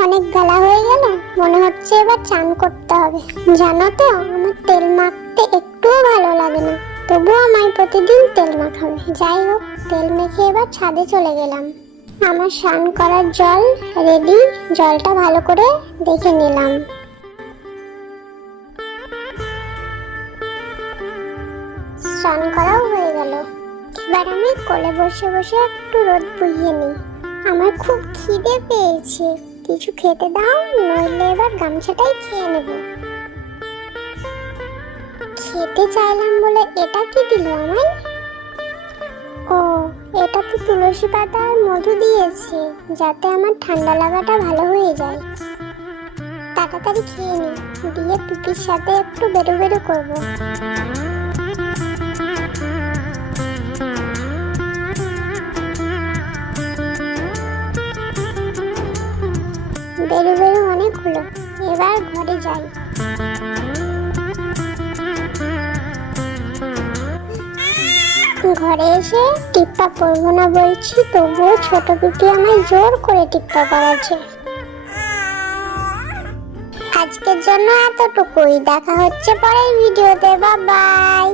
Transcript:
অনেক বেলা হয়ে গেল, মনে হচ্ছে এবার চান করতে হবে। জানো তো, আমার তেল মাখতে একটুও ভালো লাগে না, তবুও আমায় প্রতিদিন তেল মাখাবে। যাই হোক, তেল মেখে এবার ছাদে চলে গেলাম। আমার স্নান করার জল রেডি, জলটা ভালো করে দেখে নিলাম। স্নান করাও হয়ে গেল। এবার আমি কোলে বসে বসে একটু রোদ পুড়িয়ে নিই। আমার খুব খিদে পেয়েছে, কিছু খেতে দাও, নইলে এবার গামছাটাই খেয়ে নেব। খেতে চাইলাম বলে এটা কি দিল আমায়? ও, এটা তো তুলসী পাতা আর মধু দিয়েছে, যাতে আমার ঠান্ডা লাগাটা ভালো হয়ে যায়। তাড়াতাড়ি খেয়ে নি, দিয়ে পিপির সাথে একটু বেরো বেরো করবো। বেরো বেরো অনেক হলো, এবার ঘরে যাই। ঘরে এসে টিপ্পা পরবো না বলছি, তবুও ছোট পিপি আমায় জোর করে টিপ্পা পড়াচ্ছে। আজকের জন্য এতটুকুই, দেখা হচ্ছে পরের ভিডিওতে। Bye bye.